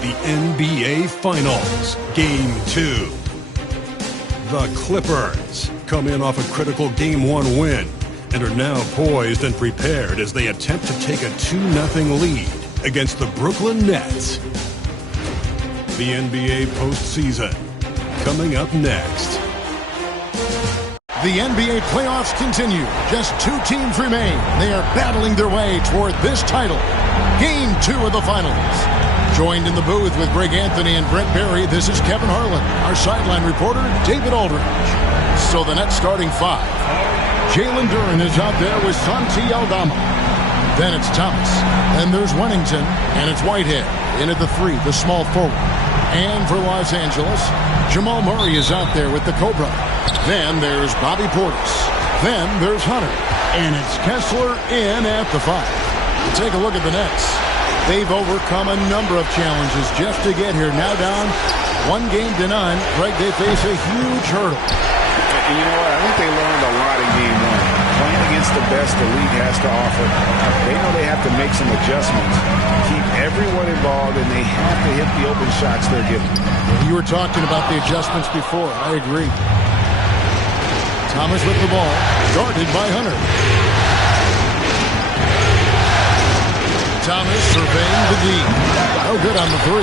the NBA Finals, Game 2. The Clippers come in off a critical Game 1 win and are now poised and prepared as they attempt to take a 2-0 lead against the Brooklyn Nets. The NBA postseason coming up next. The NBA playoffs continue. Just 2 teams remain. They are battling their way toward this title. Game 2 of the finals. Joined in the booth with Greg Anthony and Brent Barry, this is Kevin Harlan. Our sideline reporter, David Aldridge. So the Nets starting 5. Jalen Duren is out there with Santi Aldama. Then it's Thomas. Then there's Wennington. And it's Whitehead. In at the 3, the small forward. And for Los Angeles, Jamal Murray is out there with the Cobra. Then there's Bobby Portis. Then there's Hunter. And it's Kessler in at the 5. Take a look at the Nets. They've overcome a number of challenges just to get here. Now down 1-0. Greg, they face a huge hurdle. And you know what? I think they learned a lot in Game 1. Playing against the best the league has to offer. They know they have to make some adjustments. Keep everyone involved, and they have to hit the open shots they're given. You were talking about the adjustments before. I agree. Thomas with the ball, guarded by Hunter. Thomas surveying the D. No good on the 3.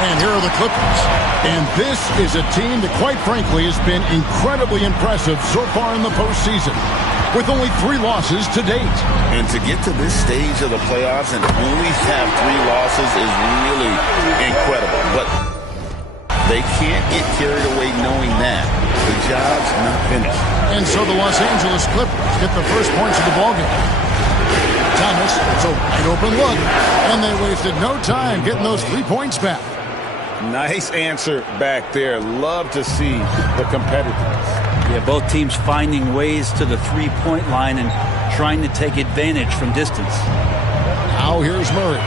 And here are the Clippers. And this is a team that, quite frankly, has been incredibly impressive so far in the postseason, with only 3 losses to date. And to get to this stage of the playoffs and only have 3 losses is really incredible. But they can't get carried away knowing that. The job's not finished. And so the Los Angeles Clippers get the first points of the ballgame. Thomas, it's a wide open look, and they wasted no time getting those 3 points back. Nice answer back there. Love to see the competitiveness. Yeah, both teams finding ways to the 3-point line and trying to take advantage from distance. Now here's Murray.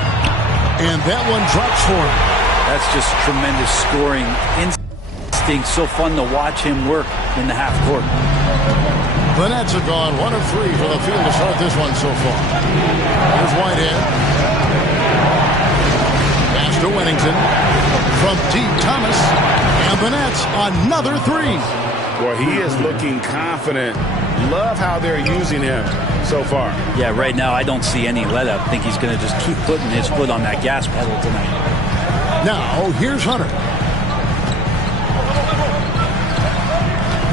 And that one drops for him. That's just tremendous scoring instinct. So fun to watch him work in the half court. The Nets have gone 1 of 3 for the field to start this one so far. Here's Whitehead. Pass to Wennington. From deep, Thomas. And the Nets, another 3. Well, he is looking confident. Love how they're using him so far. Yeah, right now I don't see any let up. I think he's going to just keep putting his foot on that gas pedal tonight. Now, here's Hunter.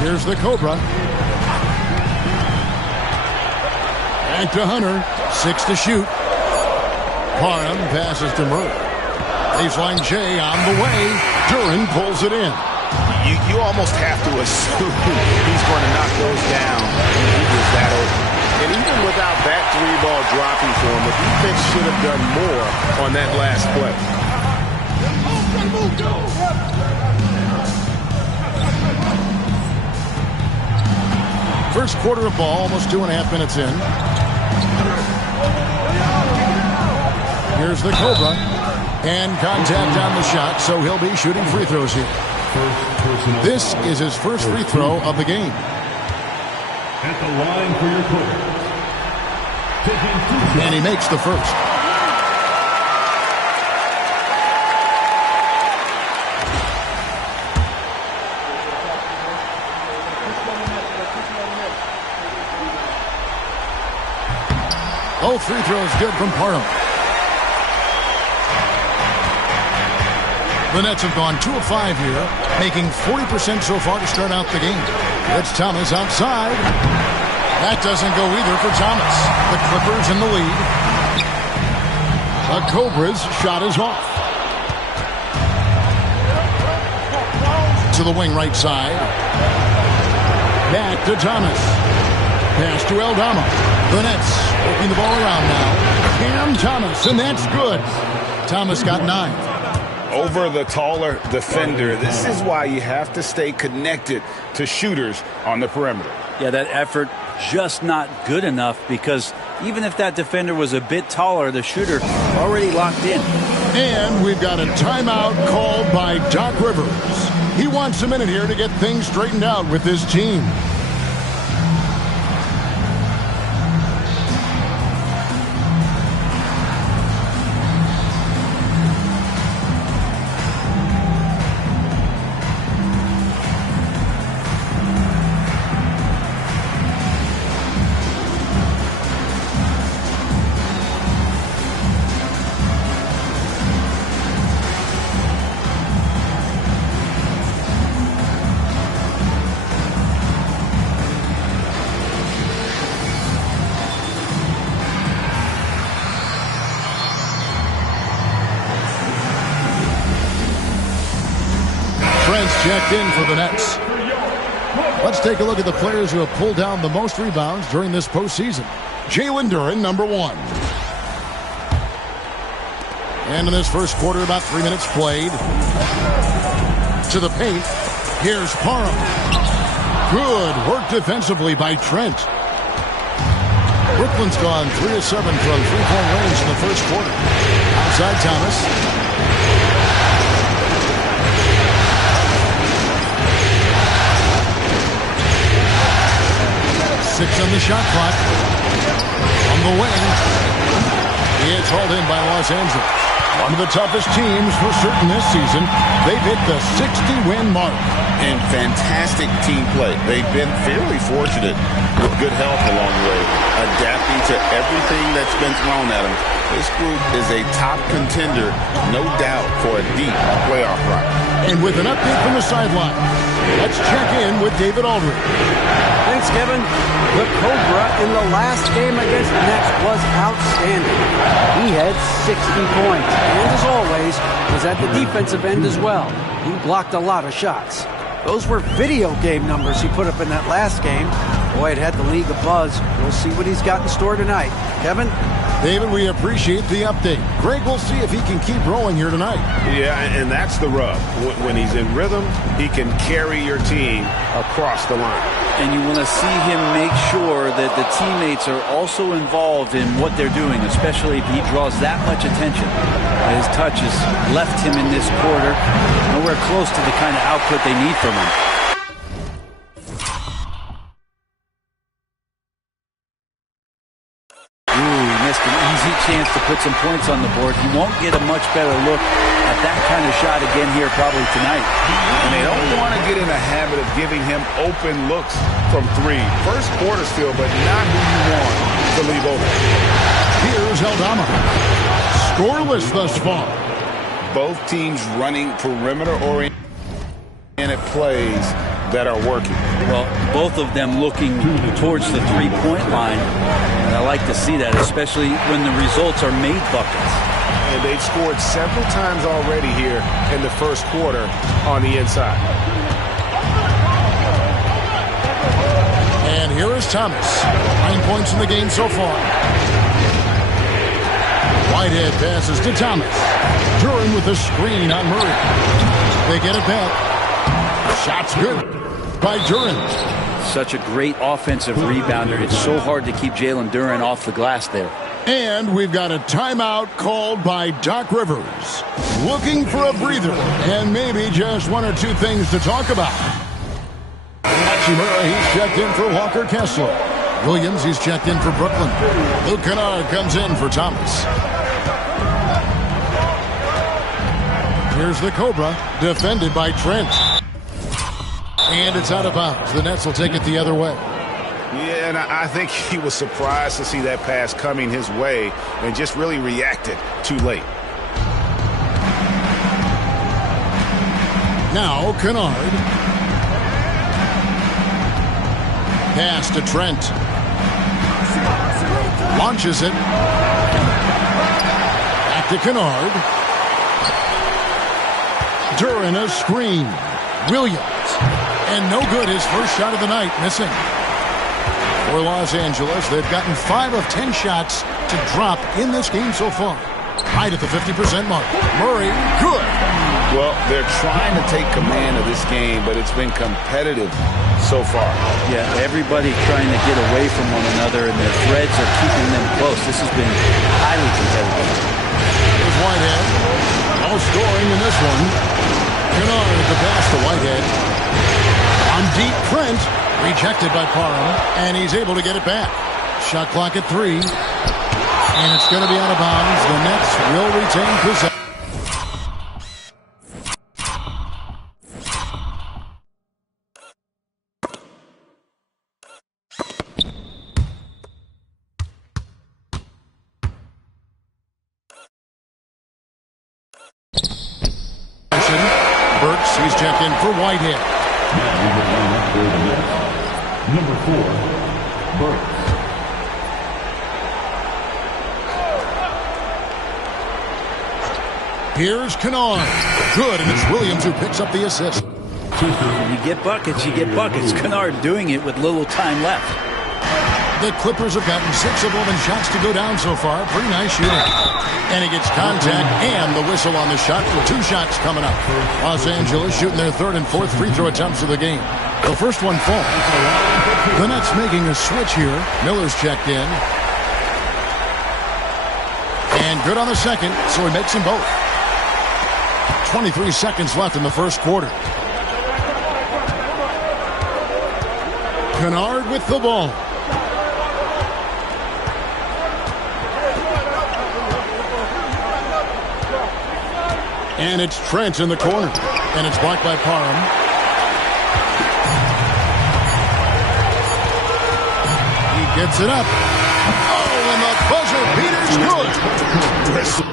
Here's the Cobra. Back to Hunter. 6 to shoot. Parham passes to Murray. Baseline J on the way. Duren pulls it in. You almost have to assume he's going to knock those down. He was that open. And even without that 3-ball dropping for him, the defense should have done more on that last play. First quarter of ball, almost 2.5 minutes in. Here's the Cobra. And contact on the shot, so he'll be shooting free throws here. This is his first free throw of the game. At the line for your quarter. And he makes the first. Both free throws good from Parham. The Nets have gone 2 of 5 here, making 40% so far to start out the game. It's Thomas outside. That doesn't go either for Thomas. The Clippers in the lead. The Cobras shot is off. To the wing right side. Back to Thomas. Pass to Aldama. The Nets working the ball around now. Cam Thomas, and that's good. Thomas got 9. Over the taller defender. This is why you have to stay connected to shooters on the perimeter. Yeah, that effort just not good enough, because even if that defender was a bit taller, the shooter already locked in. And we've got a timeout called by Doc Rivers. He wants a minute here to get things straightened out with his team. defense checked in for the Nets. Let's take a look at the players who have pulled down the most rebounds during this postseason. Jalen Duren, number 1. And in this first quarter, about 3 minutes played. To the paint. Here's Parham. Good work defensively by Trent. Brooklyn's gone 3 of 7 from three-point range in the first quarter. Outside Thomas. Six on the shot clock. On the wing. It's hauled in by Los Angeles. One of the toughest teams for certain this season. They've hit the 60-win mark. And fantastic team play. They've been fairly fortunate with good help along the way, adapting to everything that's been thrown at them. This group is a top contender, no doubt, for a deep playoff run. And with an update from the sideline, let's check in with David Aldridge. Thanks, Kevin. The Cobra in the last game against the Nets was outstanding. He had 60 points, and as always, was at the defensive end as well. He blocked a lot of shots. Those were video game numbers he put up in that last game. Boy, it had the league abuzz. We'll see what he's got in store tonight. Kevin? David, we appreciate the update. Greg, we'll see if he can keep rolling here tonight. Yeah, and that's the rub. When he's in rhythm, he can carry your team across the line. And you want to see him make sure that the teammates are also involved in what they're doing, especially if he draws that much attention. His touch has left him in this quarter nowhere close to the kind of output they need from him. Missed an easy chance to put some points on the board. He won't get a much better look at that kind of shot again here probably tonight. And they don't want to get in a habit of giving him open looks from 3. First quarter still, but not who you want to leave open. Here's Aldama. Scoreless thus far. Both teams running perimeter-oriented plays that are working. Well, both of them looking towards the three-point line. And I like to see that, especially when the results are made buckets. And they've scored several times already here in the first quarter on the inside. And here is Thomas. 9 points in the game so far. Whitehead passes to Thomas. Duren with a screen on Murray. They get it back. Shot's good by Duren. Such a great offensive rebounder. It's so hard to keep Jalen Duren off the glass there. And we've got a timeout called by Doc Rivers. Looking for a breather and maybe just 1 or 2 things to talk about. Hachimura, he's checked in for Walker Kessler. Williams, he's checked in for Brooklyn. Luke Kennard comes in for Thomas. Here's the Cobra, defended by Trent. And it's out of bounds. The Nets will take it the other way. Yeah, and I think he was surprised to see that pass coming his way and just really reacted too late. Now Kennard. Pass to Trent. Launches it. Back to Kennard. Duren a screen. Williams. And no good, his first shot of the night, missing. For Los Angeles, they've gotten 5 of 10 shots to drop in this game so far. Right at the 50% mark. Murray, good. Well, they're trying to take command of this game, but it's been competitive so far. Yeah, everybody trying to get away from one another, and their threads are keeping them close. This has been highly competitive. Here's Whitehead. No scoring in this one. Kennard the pass to Whitehead. On deep, Trent. Rejected by Parham, and he's able to get it back. Shot clock at 3. And it's going to be out of bounds. The Nets will retain possession. Burks, he's checked in for Whitehead. Number 4, Burks. Here's Kennard. Good, and it's Williams who picks up the assist. When you get buckets, you get buckets. Kennard doing it with little time left. The Clippers have gotten 6 of 11 shots to go down so far. Pretty nice shooting. And he gets contact and the whistle on the shot with 2 shots coming up. Los Angeles shooting their 3rd and 4th free throw attempts of the game. The first one falls. The Nets making a switch here. Miller's checked in. And good on the second, so he makes them both. 23 seconds left in the first quarter. Kennard with the ball. And it's Trent in the corner. And it's blocked by Parham. He gets it up. Oh, and the buzzer beater's good.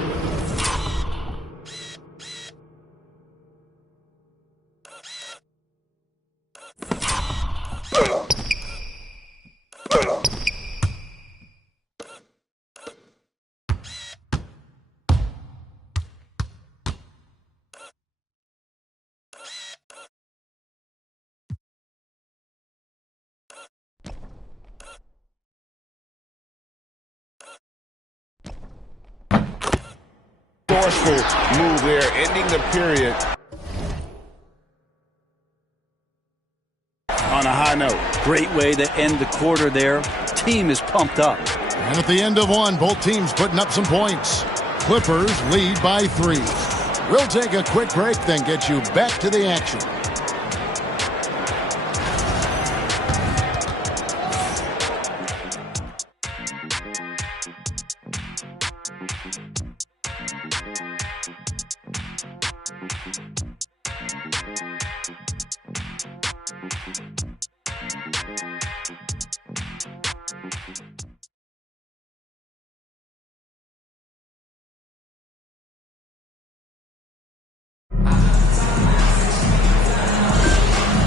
Forceful move there, ending the period on a high note. Great way to end the quarter there. Team is pumped up. And at the end of one, both teams putting up some points. Clippers lead by 3. We'll take a quick break, then get you back to the action.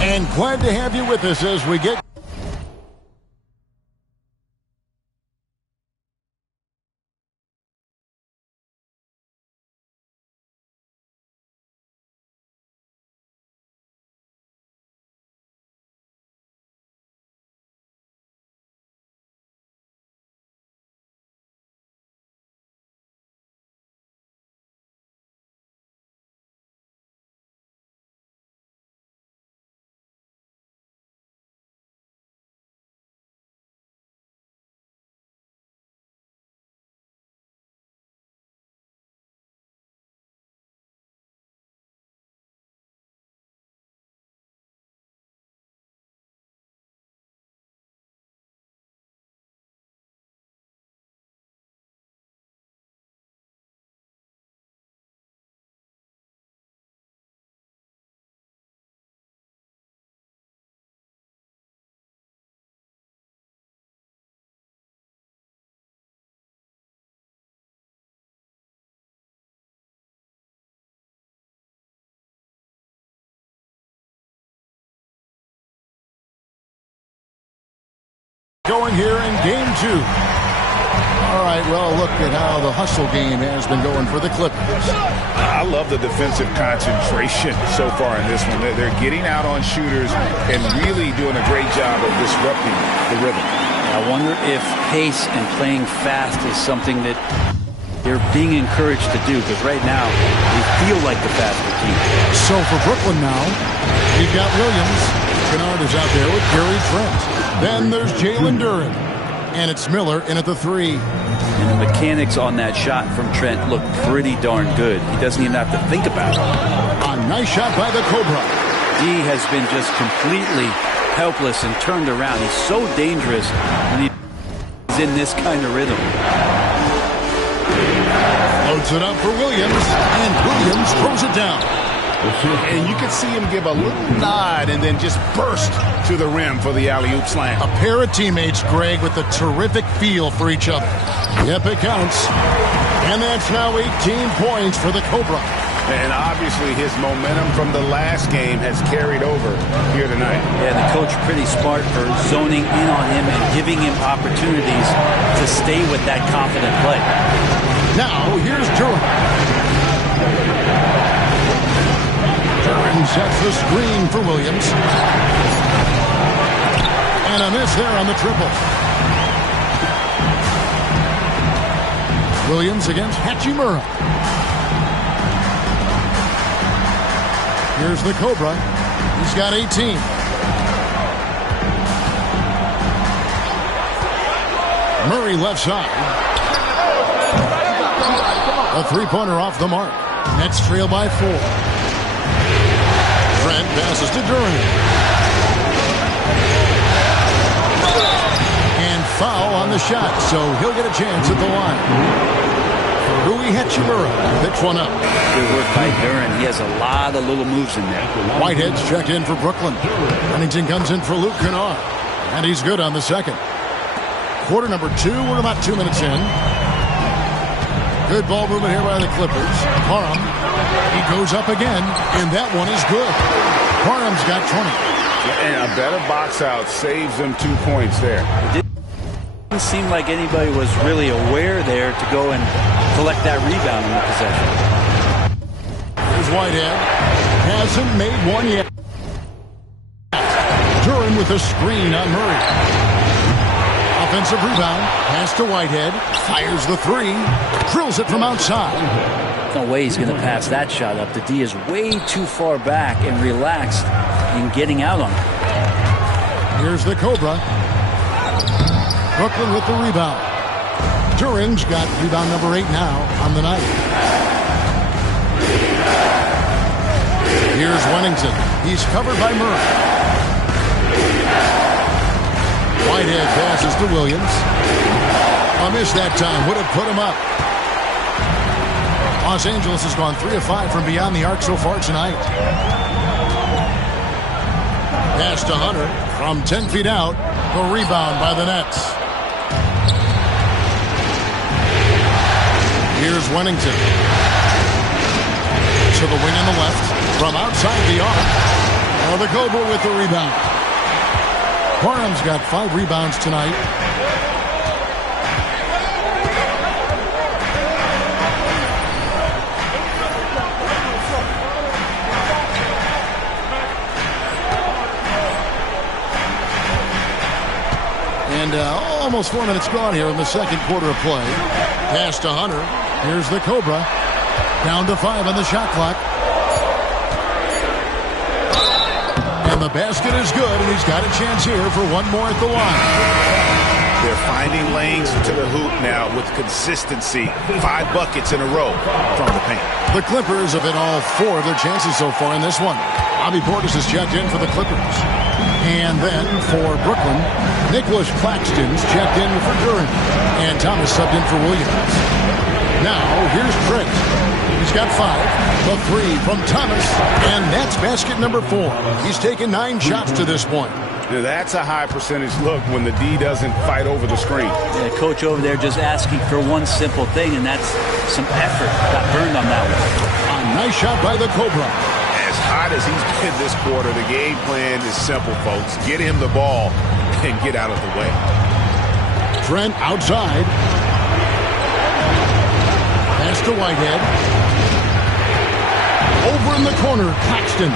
And glad to have you with us as we get... Going here in game 2. All right, well, look at how the hustle game has been going for the Clippers. I love the defensive concentration so far in this one. They're getting out on shooters and really doing a great job of disrupting the rhythm. I wonder if pace and playing fast is something that they're being encouraged to do, because right now they feel like the faster team. So for Brooklyn now, you've got Williams. Kennard is out there with Gary Trent. Then there's Jalen Duren. And it's Miller in at the 3. And the mechanics on that shot from Trent look pretty darn good. He doesn't even have to think about it. A nice shot by the Cobra. D has been just completely helpless and turned around. He's so dangerous when he's in this kind of rhythm. Loads it up for Williams. And Williams throws it down. And you can see him give a little nod and then just burst to the rim for the alley-oop slam. A pair of teammates, Greg, with a terrific feel for each other. Yep, it counts. And that's now 18 points for the Cobra. And obviously his momentum from the last game has carried over here tonight. Yeah, the coach pretty smart for zoning in on him and giving him opportunities to stay with that confident play. Now, here's Duren. sets the screen for Williams. And a miss there on the triple. Williams against Hachimura. Here's the Cobra. He's got 18. Murray left side. A three-pointer off the mark. Nets trail by 4. Trent passes to Durant. And foul on the shot, so he'll get a chance at the line. Rui Hachimura picks one up. Good work by Durant. He has a lot of little moves in there. Whitehead's checked in for Brooklyn. Huntington comes in for Luke Kennard. And he's good on the second. Quarter number 2. We're about 2 minutes in. Good ball movement here by the Clippers. Parham. He goes up again. And that one is good. Parham's got 20. And a better box out saves them 2 points there. It didn't seem like anybody was really aware there to go and collect that rebound in the possession. Here's Whitehead. Hasn't made one yet. Durant with a screen on Murray. Offensive rebound. Pass to Whitehead. Fires the three. Drills it from outside. No way he's going to pass that shot up. The D is way too far back and relaxed in getting out on it. Here's the Cobra. Brooklyn with the rebound. Durant's got rebound number 8 now on the night. Here's Wennington. He's covered by Murray. Whitehead passes to Williams. A miss that time. Would have put him up. Los Angeles has gone 3 of 5 from beyond the arc so far tonight. Pass to Hunter from 10 feet out. The rebound by the Nets. Here's Wennington. To the wing on the left. From outside the arc. Oh, the Cobra with the rebound. Parham's got 5 rebounds tonight. And almost 4 minutes gone here in the second quarter of play. Pass to Hunter. Here's the Cobra. Down to 5 on the shot clock. And the basket is good, and he's got a chance here for one more at the line. They're finding lanes to the hoop now with consistency. 5 buckets in a row from the paint. The Clippers have hit all 4 of their chances so far in this one. Bobby Portis has checked in for the Clippers. And then for Brooklyn, Nicholas Claxton's checked in for Durant. And Thomas subbed in for Williams. Now, here's Trent. He's got 5. The 3 from Thomas. And that's basket number 4. He's taken 9 shots to this point. Now that's a high percentage look when the D doesn't fight over the screen. Yeah, coach over there just asking for one simple thing, and that's some effort. Got burned on that one. A nice shot by the Cobra. As hot as he's been this quarter, the game plan is simple, folks. Get him the ball and get out of the way. Trent outside. Pass to Whitehead. Over in the corner, Claxton.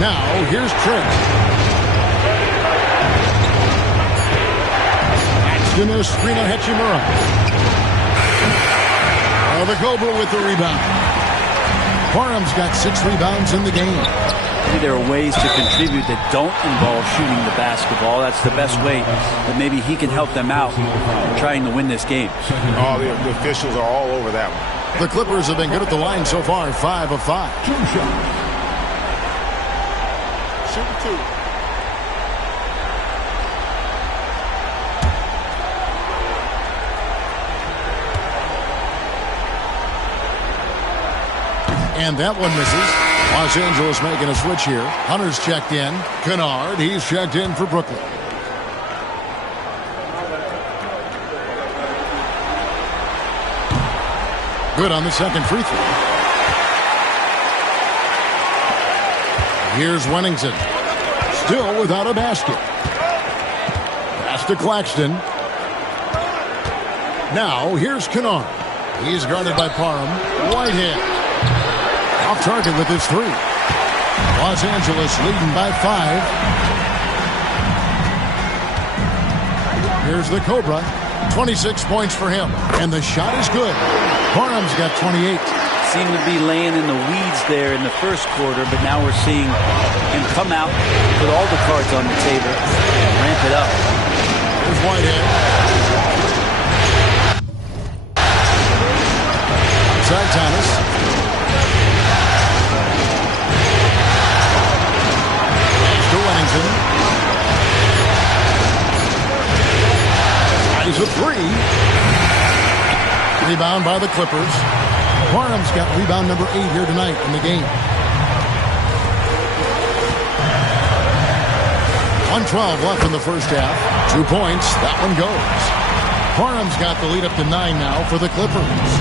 Now, here's Trent. Claxton a screen on Hachimura. Oh, the Cobra with the rebound. Parham's got 6 rebounds in the game. Maybe there are ways to contribute that don't involve shooting the basketball. That's the best way that maybe he can help them out in trying to win this game. Oh, the officials are all over that one. The Clippers have been good at the line so far, 5 of 5. Shoot 2. And that one misses. Los Angeles making a switch here. Hunter's checked in. Kennard, he's checked in for Brooklyn. Good on the second free throw. Here's Wennington. Still without a basket. Pass to Claxton. Now here's Kennard. He's guarded by Parham. Whitehead. Off target with his 3. Los Angeles leading by 5. Here's the Cobra. 26 points for him. And the shot is good. Parham's got 28. Seemed to be laying in the weeds there in the first quarter, but now we're seeing him come out, put all the cards on the table, and ramp it up. Here's Whitehead. Outside Thomas. Pass to Wennington. He's a 3. Rebound by the Clippers. Parham's got rebound number 8 here tonight in the game. 1:12 left in the first half. 2 points. That one goes. Parham's got the lead up to 9 now for the Clippers.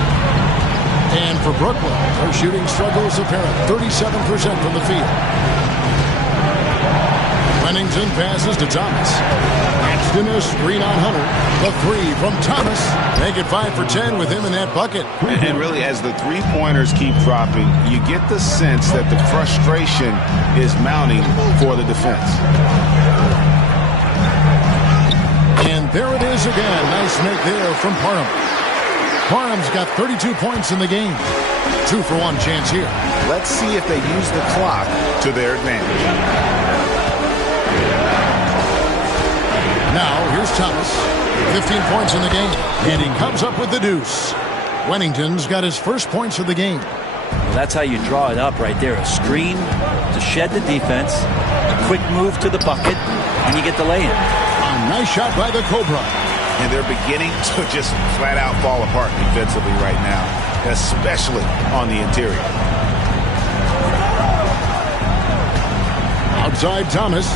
And for Brooklyn, their shooting struggle is apparent. 37% from the field. Wennington passes to Thomas. Paxton a screen on Hunter. The 3 from Thomas. Make it 5 for 10 with him in that bucket. And really, as the three-pointers keep dropping, you get the sense that the frustration is mounting for the defense. And there it is again. Nice make there from Parham. Parham's got 32 points in the game. 2 for 1 chance here. Let's see if they use the clock to their advantage. Now, here's Thomas. 15 points in the game. And he comes up with the deuce. Wennington's got his first points of the game. Well, that's how you draw it up right there. A screen to shed the defense, a quick move to the bucket, and you get the lay-in. A nice shot by the Cobra. And they're beginning to just flat out fall apart defensively right now, especially on the interior. Outside Thomas.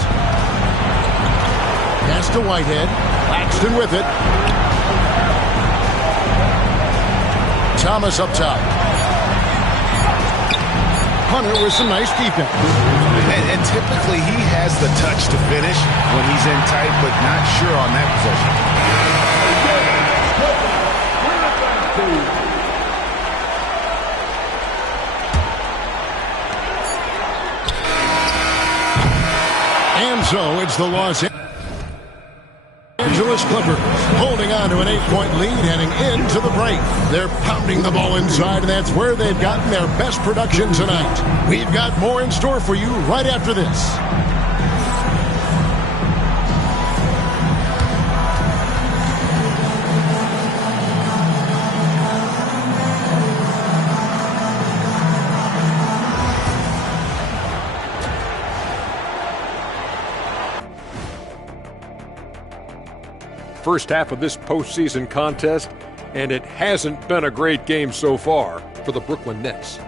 Pass to Whitehead. Laxton with it. Thomas up top. Hunter with some nice defense. And typically he has the touch to finish when he's in tight, but not sure on that possession. And so it's the Los Angeles Clippers holding on to an 8-point lead heading into the break. They're pounding the ball inside, and that's where they've gotten their best production tonight. We've got more in store for you right after this. First half of this postseason contest, and it hasn't been a great game so far for the Brooklyn Nets.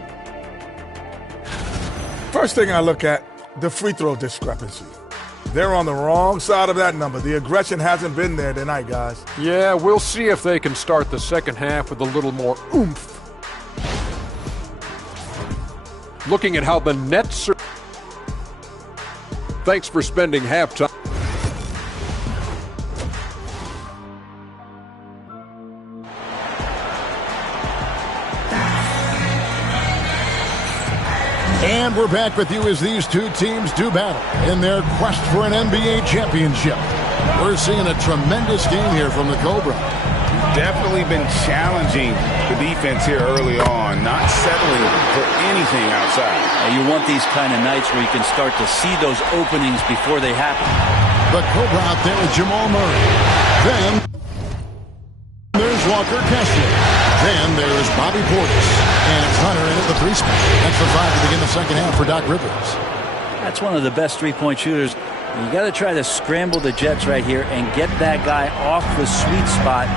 First thing I look at, the free throw discrepancy. They're on the wrong side of that number. The aggression hasn't been there tonight, guys. Yeah, we'll see if they can start the second half with a little more oomph. Looking at how the Nets are. Thanks for spending halftime. And we're back with you as these two teams do battle in their quest for an NBA championship. We're seeing a tremendous game here from the Cobra. Definitely been challenging the defense here early on, not settling for anything outside. You want these kind of nights where you can start to see those openings before they happen. The Cobra out there with Jamal Murray. Then there's Walker Kessler. Then there's Bobby Portis. And it's Hunter in at the 3 spot. That's for 5 to begin the second half for Doc Rivers. That's one of the best three-point shooters. You got to try to scramble the Jets right here and get that guy off the sweet spot.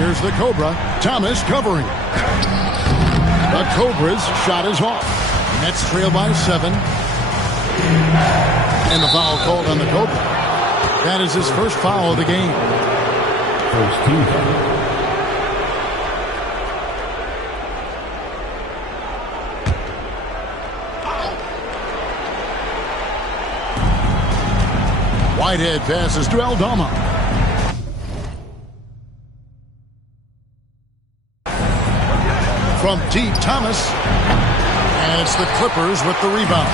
Here's the Cobra. Thomas covering. The Cobra's shot is off. Nets trail by 7. And the foul called on the Cobra. That is his first foul of the game. First team. Whitehead passes to Aldama. from deep, Thomas. And it's the Clippers with the rebound.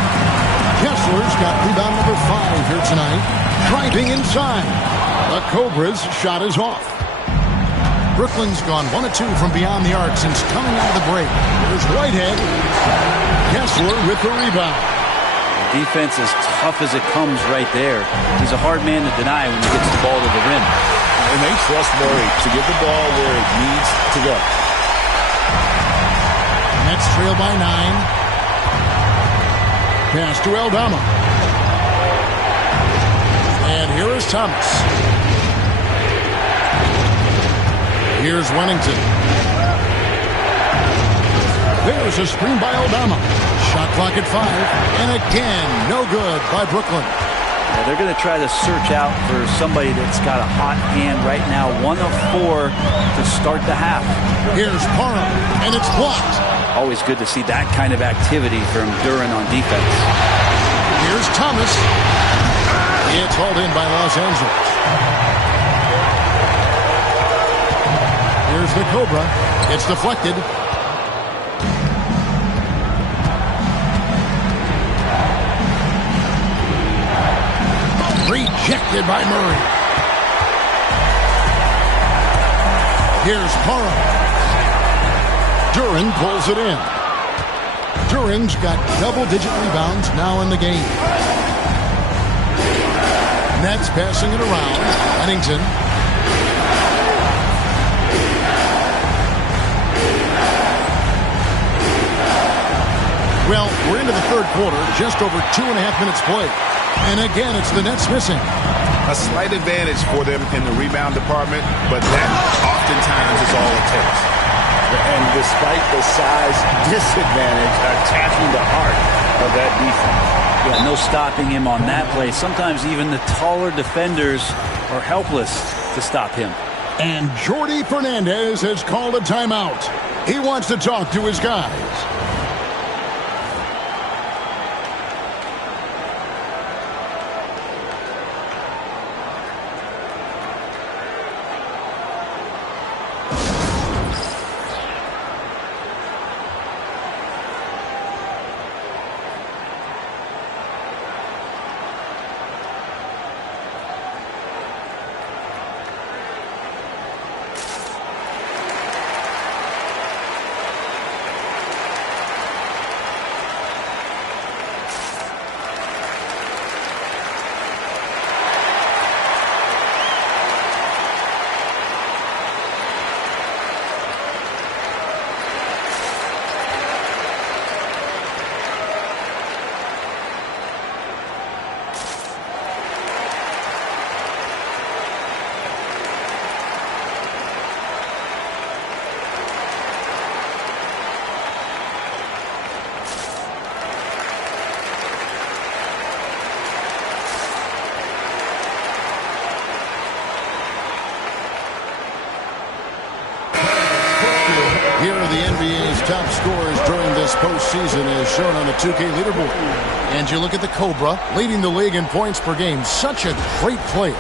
Kessler's got rebound number 5 here tonight. Driving inside. The Cobras' shot is off. Brooklyn's gone 1 of 2 from beyond the arc since coming out of the break. Here's Whitehead. Kessler with the rebound. Defense as tough as it comes right there. He's a hard man to deny when he gets the ball to the rim. And they trust Murray to get the ball where it needs to go. Nets trail by 9. Pass to Aldama. And here is Thomas. Here's Wennington. There's a screen by Aldama. Shot clock at 5. And again, no good by Brooklyn. Yeah, they're going to try to search out for somebody that's got a hot hand right now. 1 of 4 to start the half. Here's Parham, and it's blocked. Always good to see that kind of activity from Duran on defense. Here's Thomas. It's hauled in by Los Angeles. Here's the Cobra. It's deflected. Rejected by Murray. Here's Parham. Duran pulls it in. Duran's got double-digit rebounds now in the game. Nets passing it around. Wennington. Well, we're into the third quarter, just over 2.5 minutes played. And again, it's the Nets missing. A slight advantage for them in the rebound department, but that oftentimes is all it takes. And despite the size disadvantage, attacking the heart of that defense. Yeah, no stopping him on that play. Sometimes even the taller defenders are helpless to stop him. And Jordi Fernandez has called a timeout. He wants to talk to his guys. Here are the NBA's top scorers during this postseason as shown on the 2K leaderboard. And you look at the Cobra, leading the league in points per game. Such a great player.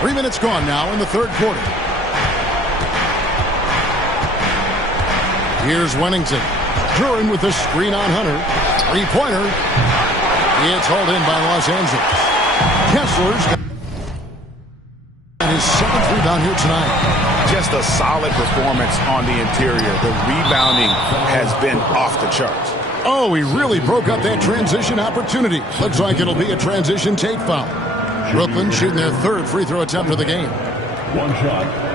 Three minutes gone now in the third quarter. Here's Wennington. Duran with the screen on Hunter. Three-pointer. It's hauled in by Los Angeles. Kessler's got his 7th rebound here tonight. Just a solid performance on the interior. The rebounding has been off the charts. Oh, he really broke up that transition opportunity. Looks like it'll be a transition take foul. Brooklyn shooting their 3rd free throw attempt of the game. One shot.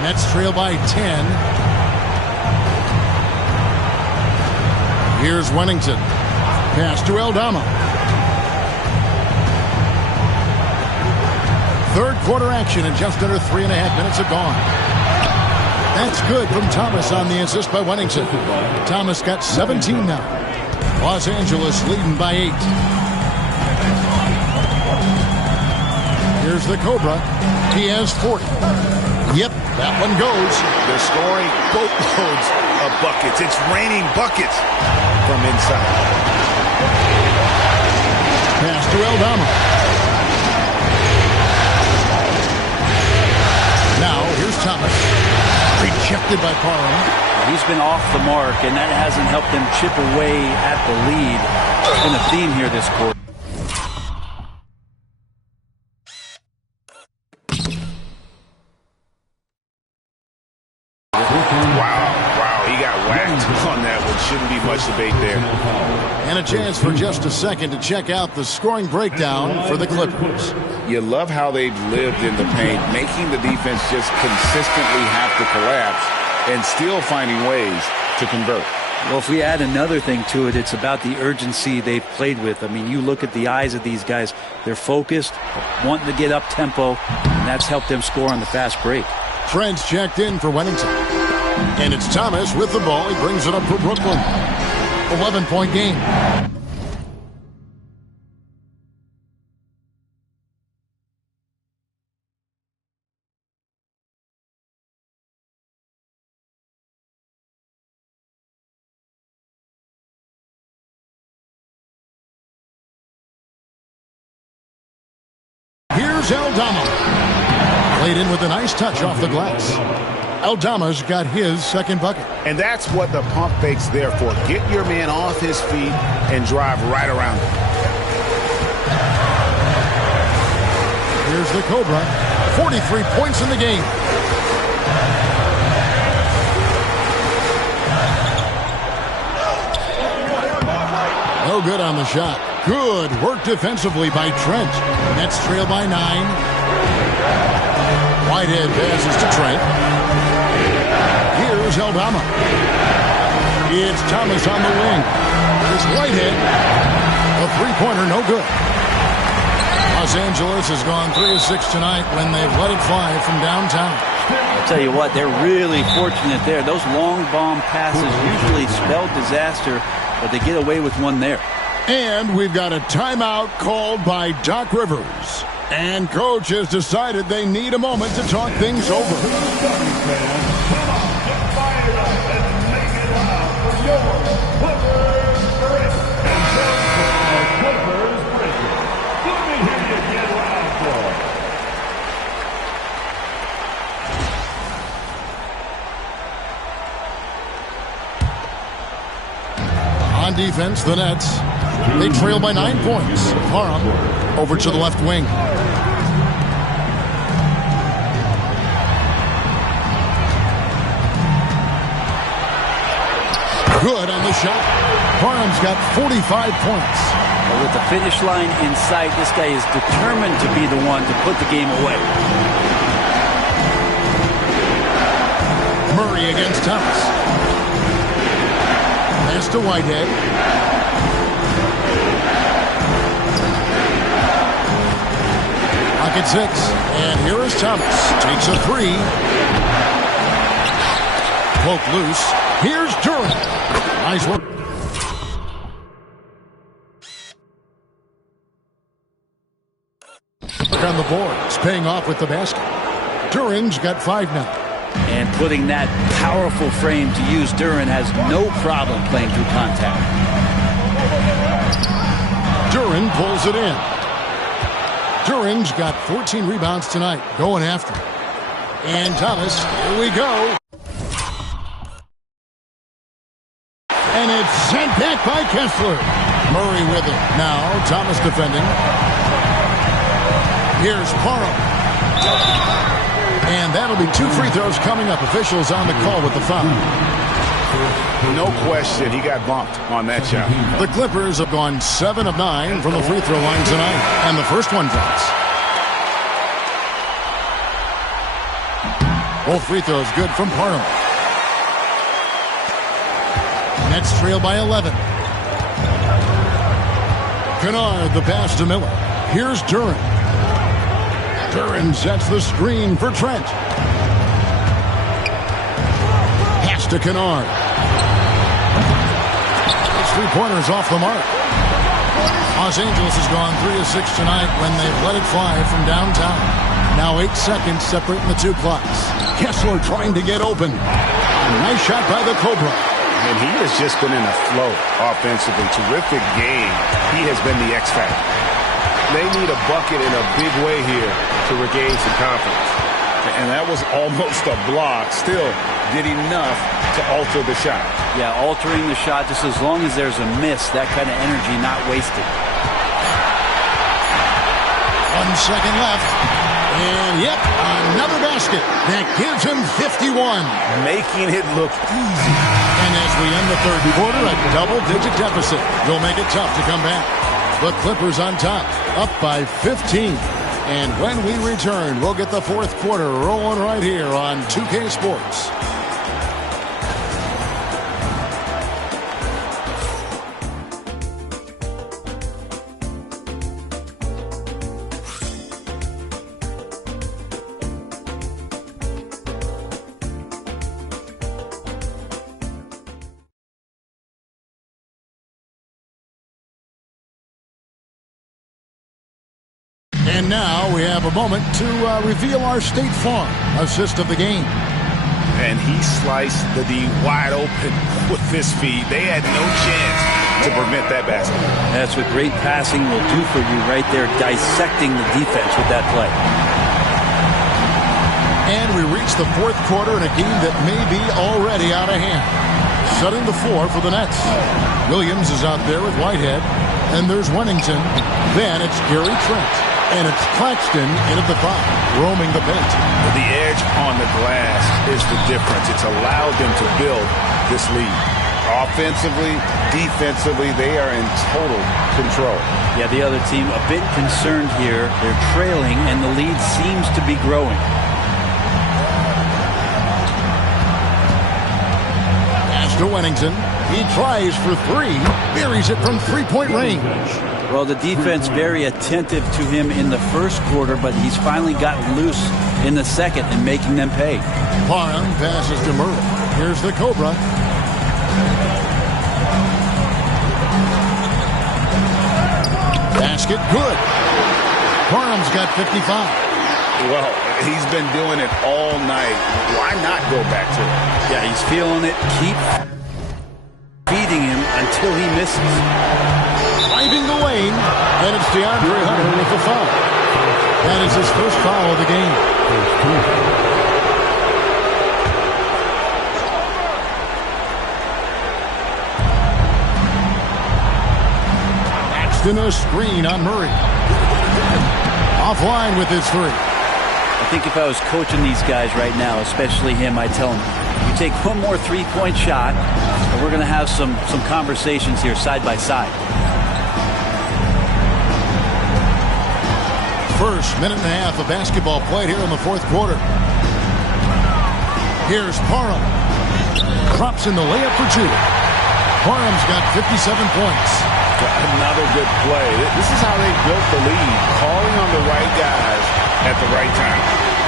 Nets trail by 10. Here's Wennington. Pass to Aldama. Third quarter action and just under 3.5 minutes have gone. That's good from Thomas on the assist by Wennington. Thomas got 17 now. Los Angeles leading by 8. Here's the Cobra. He has 40. Yep, that one goes. They're scoring boatloads of buckets. It's raining buckets from inside. Pass to Aldama. Now, here's Thomas. Rejected by Parham. He's been off the mark, and that hasn't helped them chip away at the lead. It's been a theme here this quarter. Wow, he got whacked on that one. Shouldn't be much debate there. And a chance for just a second to check out the scoring breakdown for the Clippers. You love how they've lived in the paint, making the defense just consistently have to collapse and still finding ways to convert. Well, if we add another thing to it, it's about the urgency they've played with. I mean, you look at the eyes of these guys. They're focused, wanting to get up tempo, and that's helped them score on the fast break. Trent's checked in for Wennington. And it's Thomas with the ball. He brings it up for Brooklyn. 11-point game. Here's Aldama. Played in with a nice touch off the glass. Aldama's got his second bucket. And that's what the pump fake's there for. Get your man off his feet and drive right around him. Here's the Cobra. 43 points in the game. No good on the shot. Good work defensively by Trent. Nets trail by 9. Whitehead passes to Trent. Here's Aldama. It's Thomas on the wing. It's Whitehead. A three-pointer, no good. Los Angeles has gone 3 of 6 tonight when they've let it fly from downtown. I'll tell you what, they're really fortunate there. Those long bomb passes usually spell disaster, but they get away with one there. And we've got a timeout called by Doc Rivers. And Coach has decided they need a moment to talk things over. On defense, the Nets. They trail by 9 points. Parham over to the left wing. Good on the shot. Parham's got 45 points. Well, with the finish line in sight, this guy is determined to be the one to put the game away. Murray against Thomas. Pass to Whitehead. Pocket 6. And here is Thomas. Takes a 3. Poke loose. Here's Durant. Nice work. Look on the board. It's paying off with the basket. Durant's got 5 now. And putting that powerful frame to use, Durant has no problem playing through contact. Durant pulls it in. Durant's got 14 rebounds tonight, going after it. And Thomas, here we go. And it's sent back by Kessler. Murray with it. Now Thomas defending. Here's Parham. And that'll be 2 free throws coming up. Officials on the call with the foul. No question, he got bumped on that shot. The Clippers have gone 7 of 9 from the free throw line tonight. And the first one drops. Both free throws good from Parham. Nets trail by 11. Kennard, the pass to Miller. Here's Durant. Duran sets the screen for Trent. Pass to Kennard. His three-pointers off the mark. Los Angeles has gone 3 of 6 tonight when they've let it fly from downtown. Now 8 seconds separating the two clocks. Kessler trying to get open. A nice shot by the Cobra. And he has just been in a flow offensively. Terrific game. He has been the X factor. They need a bucket in a big way here to regain some confidence. And that was almost a block. Still did enough to alter the shot. Yeah, altering the shot just as long as there's a miss. That kind of energy not wasted. 1 second left. And, yep, another basket. That gives him 51. Making it look easy. And as we end the third quarter, a double-digit deficit will make it tough to come back. The Clippers on top, up by 15. And when we return, we'll get the fourth quarter rolling right here on 2K Sports. And now we have a moment to reveal our State Farm assist of the game. And he sliced the D wide open with this feed. They had no chance to prevent that basket. That's what great passing will do for you right there, dissecting the defense with that play. And we reach the fourth quarter in a game that may be already out of hand. Setting the floor for the Nets. Williams is out there with Whitehead. And there's Wennington. Then it's Gary Trent. And it's Claxton in at the 5, roaming the paint. The edge on the glass is the difference. It's allowed them to build this lead. Offensively, defensively, they are in total control. Yeah, the other team a bit concerned here. They're trailing, and the lead seems to be growing. Pass to Wennington. He tries for 3. Buries it from three-point range. Well, the defense very attentive to him in the first quarter, but he's finally gotten loose in the second and making them pay. Parham passes to Murray. Here's the Cobra. Basket good. Parham's got 55. Well, he's been doing it all night. Why not go back to it? Yeah, he's feeling it. Keep feeding him until he misses. Driving the lane, and it's DeAndre Hunter with the foul. That is his first foul of the game. Paxton a screen on Murray. Offline with his 3. I think if I was coaching these guys right now, especially him, I'd tell him, you take one more three-point shot, and we're going to have some conversations here side by side. First minute and a half of basketball played here in the fourth quarter. Here's Parham. Drops in the layup for 2. Parham's got 57 points. Another good play. This is how they built the lead. Calling on the right guys at the right time.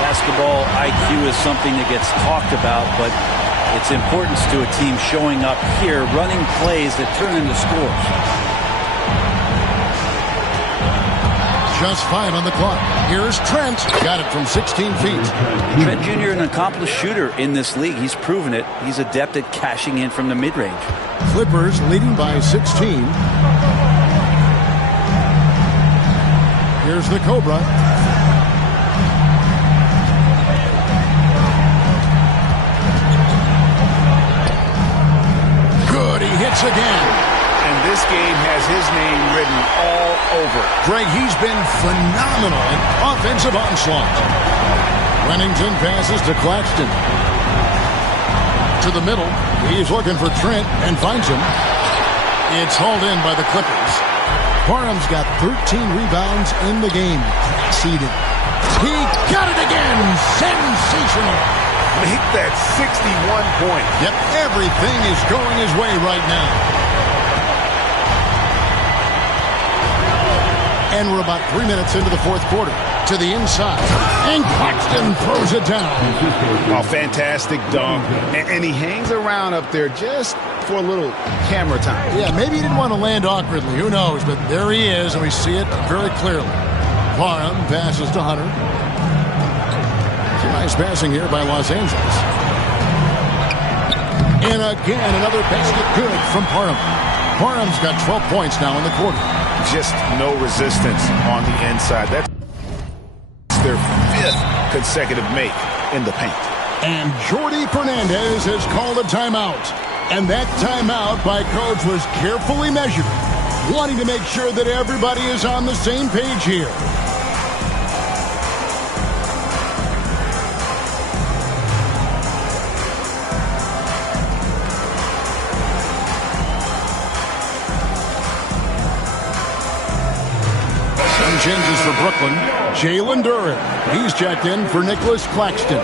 Basketball IQ is something that gets talked about, but its importance to a team showing up here, running plays that turn into scores. Just 5 on the clock. Here's Trent. Got it from 16 feet. Trent Jr., an accomplished shooter in this league. He's proven it. He's adept at cashing in from the mid-range. Clippers leading by 16. Here's the Cobra. Good. He hits again. And this game has his name written all over. Greg, he's been phenomenal in offensive onslaught. Wennington passes to Claxton. To the middle. He's looking for Trent and finds him. It's hauled in by the Clippers. Parham's got 13 rebounds in the game. Seeded. He got it again. Sensational. Make that 61 points. Yep, everything is going his way right now. And we're about 3 minutes into the fourth quarter. To the inside. And Claxton throws it down. Oh, fantastic dunk. And he hangs around up there just for a little camera time. Yeah, maybe he didn't want to land awkwardly. Who knows? But there he is, and we see it very clearly. Parham passes to Hunter. Some nice passing here by Los Angeles. And again, another basket good from Parham. Parham's got 12 points now in the quarter. Just no resistance on the inside. That's their 5th consecutive make in the paint. And Jordi Fernandez has called a timeout. And that timeout by coach was carefully measured, wanting to make sure that everybody is on the same page here. Changes for Brooklyn. Jalen Duren. He's checked in for Nicholas Claxton.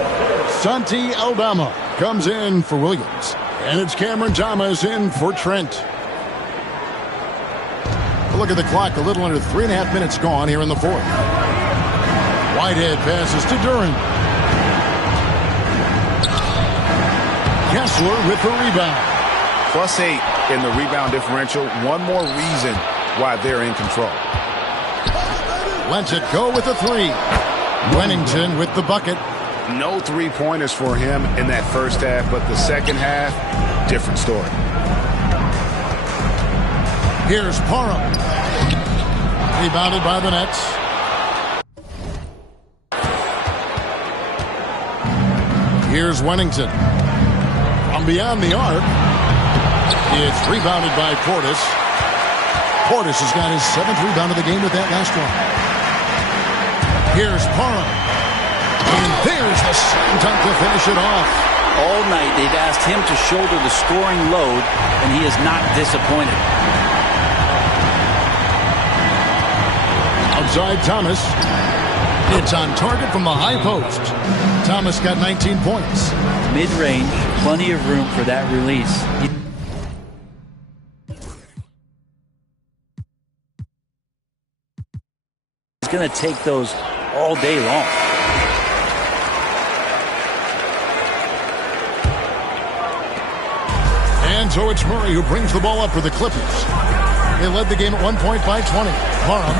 Santi Aldama comes in for Williams. And it's Cameron Thomas in for Trent. Look at the clock. A little under 3.5 minutes gone here in the fourth. Whitehead passes to Duren. Kessler with the rebound. +8 in the rebound differential. One more reason why they're in control. Lets it go with the three. Wennington with the bucket. No three-pointers for him in that first half, but the second half, different story. Here's Parham. Rebounded by the Nets. Here's Wennington. From beyond the arc. It's rebounded by Portis. Portis has got his 7th rebound of the game with that last one. Here's Parham. And there's the slam dunk to finish it off. All night they've asked him to shoulder the scoring load, and he is not disappointed. Outside Thomas. It's on target from the high post. Thomas got 19 points. Mid-range, plenty of room for that release. He's going to take those all day long. And so it's Murray who brings the ball up for the Clippers. They led the game at 1 point by 20. Parham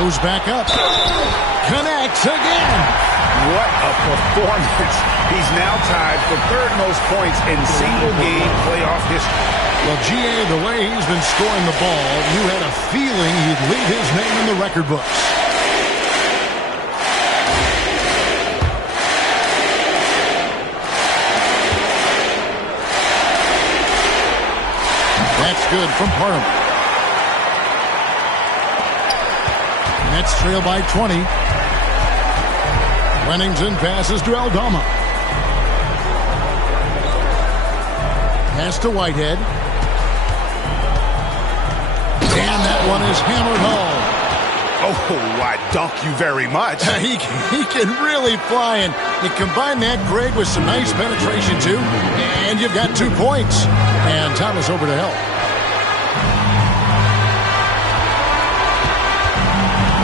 goes back up. Connects again. What a performance. He's now tied for 3rd most points in single-game playoff history. Well, G.A., the way he's been scoring the ball, you had a feeling he'd leave his name in the record books. That's good from Parham. Nets trail by 20. Wennington passes to Aldama. Pass to Whitehead. And that one is hammered home. Oh, I dunk you very much. He can really fly, and you combine that, Greg, with some nice penetration, too, and you've got 2 points. And Thomas over to help.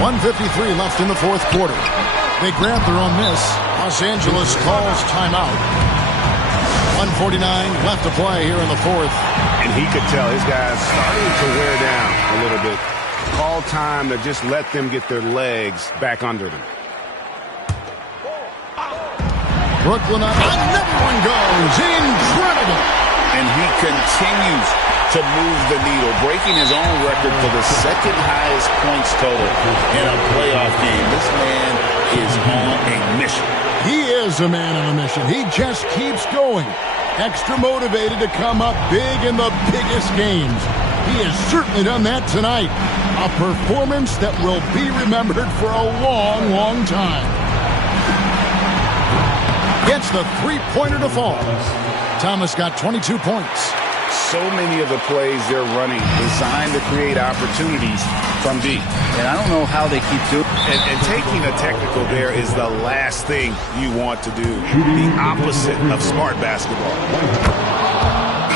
1:53 left in the fourth quarter. They grab their own miss. Los Angeles calls timeout. 1:49 left to play here in the fourth. And he could tell his guys starting to wear down a little bit. Call time to just let them get their legs back under them. Brooklyn up. Another one goes. Incredible. And he continues to move the needle, breaking his own record for the 2nd highest points total in a playoff game. This man is on a mission. He is a man on a mission. He just keeps going. Extra motivated to come up big in the biggest games. He has certainly done that tonight. A performance that will be remembered for a long, long time. Gets the three-pointer to fall. Thomas got 22 points. So many of the plays they're running designed to create opportunities from deep. And I don't know how they keep doing it. And taking a technical there is the last thing you want to do. The opposite of smart basketball.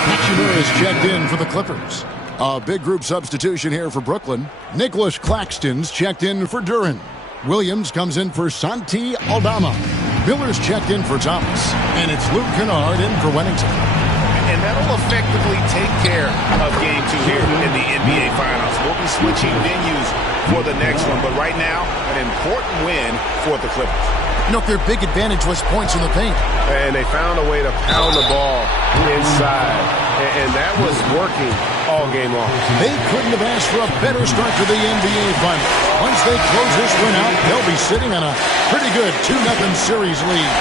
Hachimura is checked in for the Clippers. A big group substitution here for Brooklyn. Nicholas Claxton's checked in for Duran. Williams comes in for Santi Aldama. Miller's checked in for Thomas. And it's Luke Kennard in for Wennington. And that'll effectively take care of Game 2 here in the NBA Finals. We'll be switching venues for the next one, but right now, an important win for the Clippers. You know, their big advantage was points in the paint. And they found a way to pound the ball inside, and that was working all game long. They couldn't have asked for a better start to the NBA Finals. Once they close this win out, they'll be sitting on a pretty good 2-0 series lead.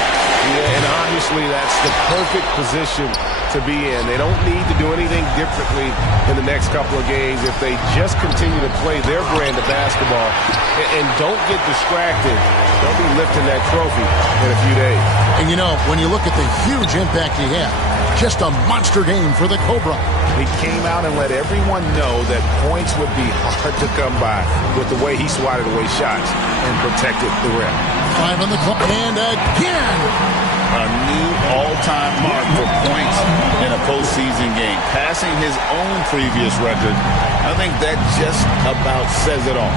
Yeah, and obviously that's the perfect position to be in. They don't need to do anything differently in the next couple of games if they just continue to play their brand of basketball and don't get distracted. They'll be lifting that trophy in a few days. And you know, when you look at the huge impact he had, just a monster game for the Cobra. He came out and let everyone know that points would be hard to come by with the way he swatted away shots and protected the rim. 5 on the clock, and again! A new all-time mark for points in a postseason game, passing his own previous record. I think that just about says it all.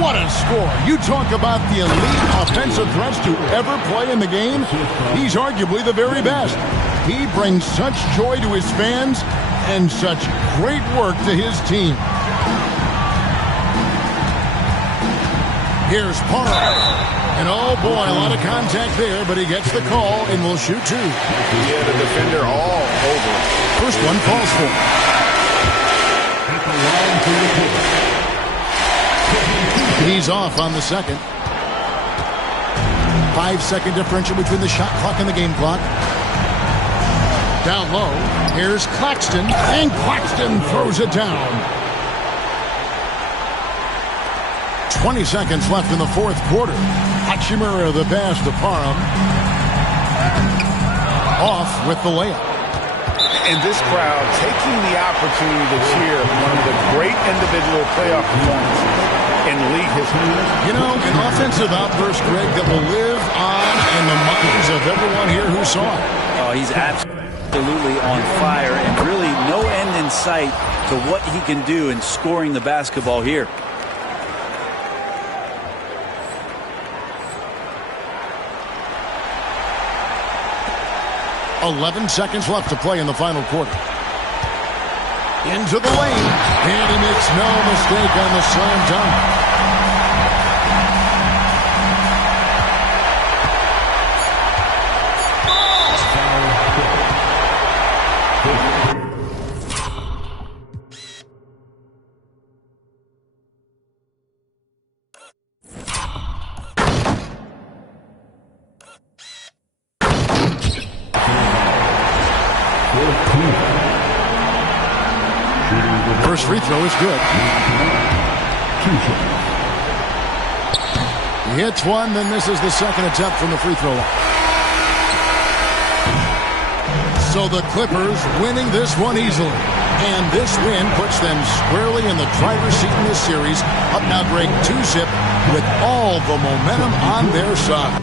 What a score. You talk about the elite offensive threats to ever play in the game. He's arguably the very best. He brings such joy to his fans and such great work to his team. Here's Parham. And oh boy, a lot of contact there, but he gets the call and will shoot 2. Yeah, the defender all over. First one falls for. He's off on the second. 5-second differential between the shot clock and the game clock. Down low, here's Claxton, and Claxton throws it down. 20 seconds left in the fourth quarter. Hachimura the pass to Parham. Off with the layup. And this crowd taking the opportunity to cheer one of the great individual playoff performances in league history. You know, an offensive outburst, Greg, that will live on in the minds of everyone here who saw it. Oh, he's absolutely on fire, and really no end in sight to what he can do in scoring the basketball here. 11 seconds left to play in the final quarter. Into the lane, and he makes no mistake on the slam dunk. First free throw is good. He hits one, then misses the second attempt from the free throw line. So the Clippers winning this one easily. And this win puts them squarely in the driver's seat in this series. Up now, Greg, 2-zip with all the momentum on their side.